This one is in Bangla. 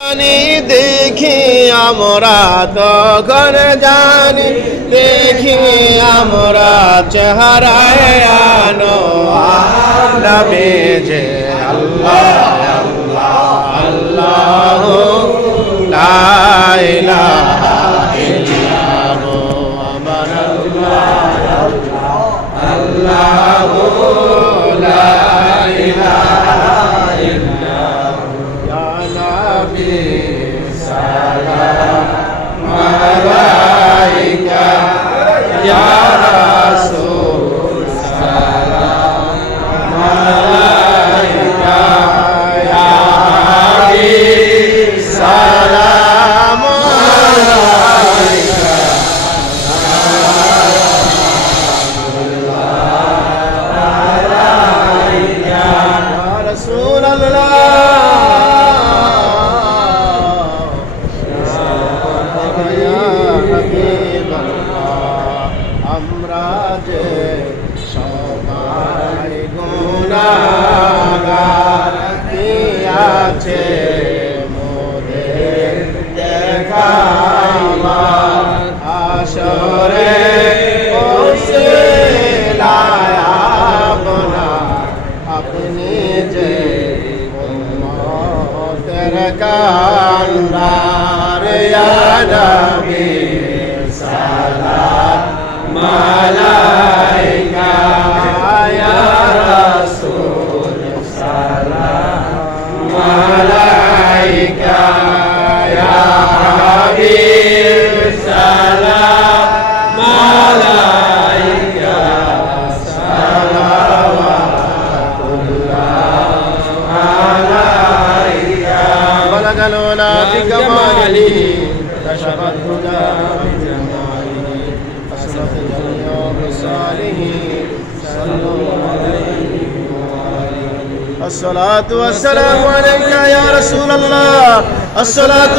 দেখি আমরা তখন জানি, দেখি আমরা চেহারায় আনো নবী যে আল্লাহ আল্লাহ লা ইলাহা ইল্লাল্লাহ আমার আল্লাহ লা ইলাহা ইল্লাল্লাহ ইয়া নবী সালাম আলাইকা ইয়া রাসূল সালাম আলাইকা ইয়া হাবিব সালাম আলাইকা ইয়া রাসূলুল্লাহ আমরা যে সবাই গুনাহগার, আছে মোদের দেখাইবা হাসরে পৌঁছাইয়া আপনি যে উম্মতের কান্দার ইয়া নবী সালাম আলাইকা ইয়া রাসূল সালাম আলাইকা ইয়া হাবিব সালাম আলাইকা সালাওয়াতুল্লাহ আলাইকা বালাগাল ওয়ালা বিকামালিহি কাশাফাত হুদা বিজামালিহি আসরাফাল আলিয়া বিসালিহি সাল্লাল্লাহু আলাইহি ওয়া আলিহি আসসালাতু ওয়াসসালামু আলাইকা ইয়া রাসূলুল্লাহ আসসালাতু